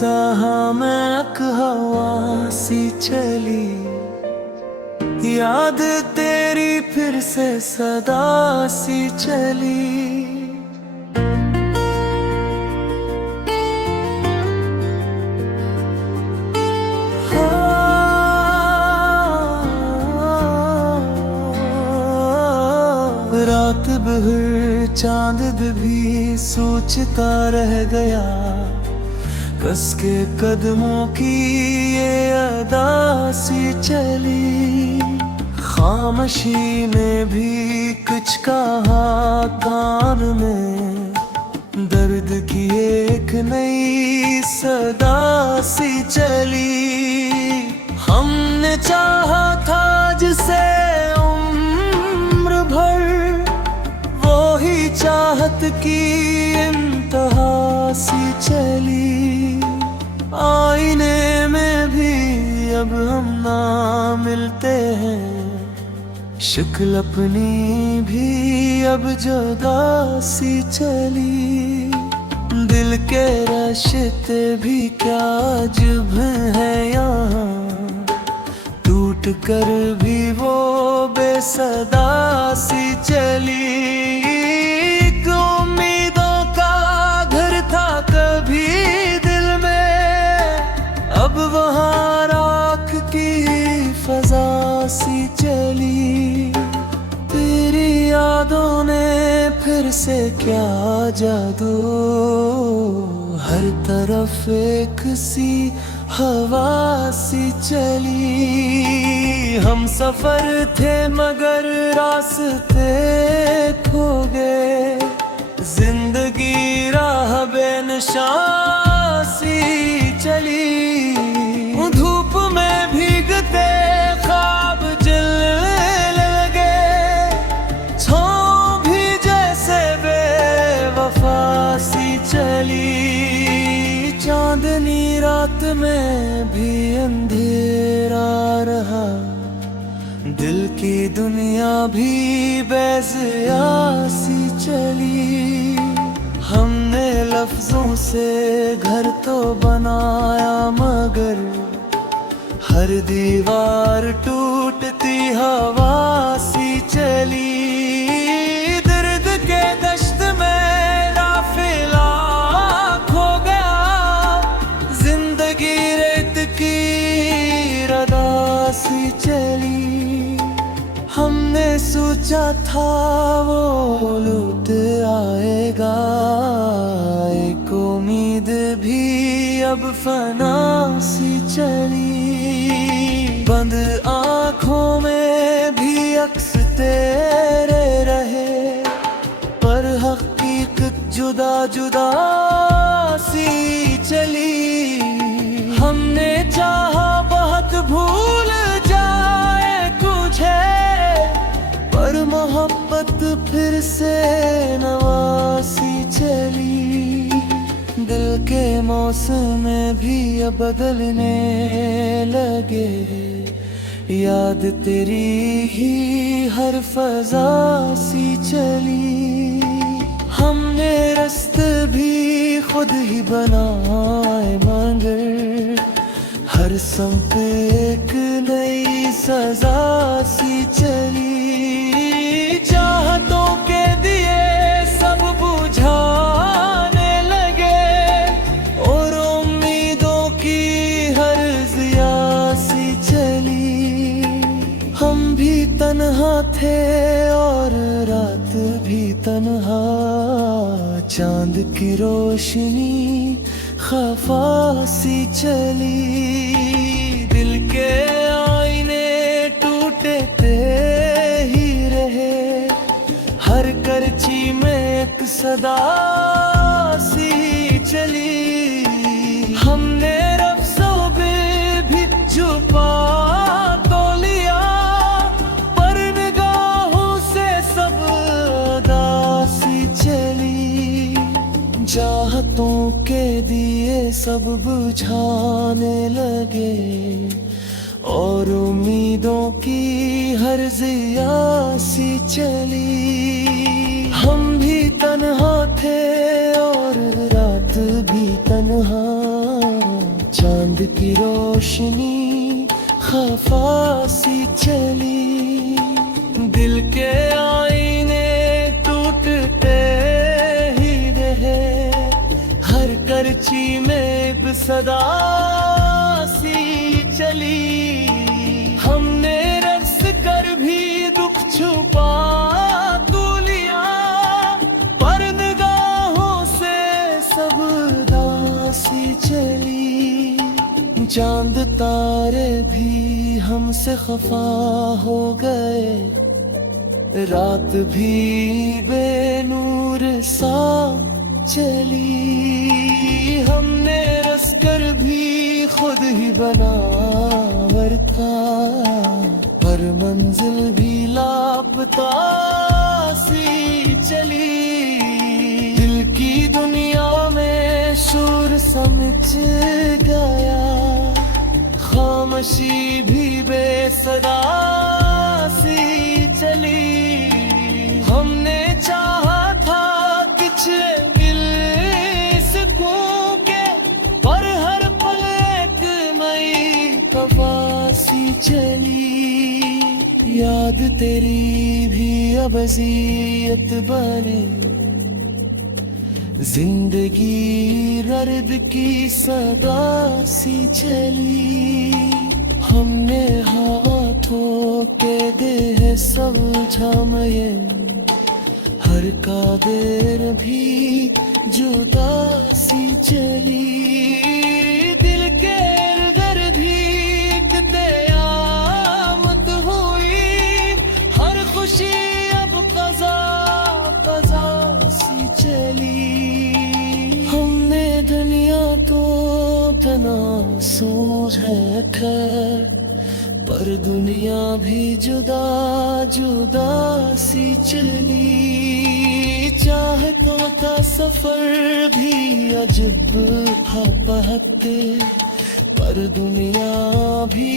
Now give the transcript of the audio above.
बेसाहा महक हवा सी चली, याद तेरी फिर से सदा सी चली। रात भर चांद भी सोचता रह गया, कस के कदमों की ये अदा सी चली। खामोशी ने भी कुछ कहा कान में, दर्द की एक नई सदा सी चली। हमने चाहा था जिसे उम्र भर, वो ही चाहत की इंतहा सी चली। आईने में भी अब हम ना मिलते हैं, शक्ल अपनी भी अब जुदा सी चली। दिल के रास्ते भी क्या अजब है यहाँ, टूट कर भी वो बेसदा सी चली। एक उम्मीदों का घर था कभी दिल में, अब वहाँ राख की फजा सी चली। तेरी यादों ने फिर से क्या जादू, हर तरफ एक सी हवा सी चली। हम सफर थे मगर रास्ते खो गए, जिंदगी राह बेनिशान सी चली। धूप में भीगते ख्वाब जलने लगे, छाँव भी जैसे बेवफा सी चली। चांदनी रात में भी अंधेरा रहा, दिल की दुनिया भी बेज़िया सी चली। हमने लफ्जों से घर तो बनाया मगर हर दीवार टूटती हवा सी चली। दर्द के दश्त में काफिला खो गया, जिंदगी रेत की रदा सी चली। हमने सोचा था वो लौट आएगा, एक उम्मीद भी अब फना सी चली। बंद आँखों में भी अक्स तेरे रहे, पर हकीकत जुदा जुदा सी चली। हमने चाहा बहुत भूल जाए तुझे, पर मोहब्बत फिर से नवासी चली। दिल के मौसम भी अब बदलने लगे, याद तेरी ही हर फजा सी चली। हमने रास्ते भी खुद ही बनाए मगर हर संग एक नई सजा सी चली। चाहतों के दिए सब बुझाने लगे, और उम्मीदों की हर जिया सी चली। हम भी तन्हा थे और रात भी तन्हा, चांद की रोशनी खफा सी चली। दिल के आईने टूटे ही रहे, हर करची में एक सदा सी चली। हमने रफ्सों भी छुपा तो लिया, पर निगाहों से सब दासी चली। चाहतों के दिए सब बुझाने लगे, और उम्मीदों की हर जिया सी चली। हम भी तन्हा थे और रात भी तन्हा, चांद की रोशनी खफासी चली, दिल के आईने टूटते ही रहे, हर करची में एक सदा सी चली। हमने रस कर भी दुख छुपा तू लिया, पर निगाहों से सब दासी चली। चांद तारे भी हमसे खफा हो गए, रात भी बेनूर सा चली। हमने रस कर भी खुद ही बनावर था, पर मंजिल भी लापता सी चली। दिल की दुनिया में शोर समझ गया, खामोशी भी बेसदा सी चली। हमने चाहा था कुछ मिल सकूं के, पर हर पल एक नई कवासी चली। याद तेरी भी अब अज़ियत बने, जिंदगी दर्द की सदा सी चली। हमने हाथों के देह समझा ये, हर कादिर भी जुदा सी चली। दिल के दर्द भी क़यामत हुई, हर खुशी अब कज़ा कज़ा सी चली। हमने दुनिया तो तना सूझ कर, पर दुनिया भी जुदा जुदा सी चली। चाहतों का सफर भी अजब था बहकते, पर दुनिया भी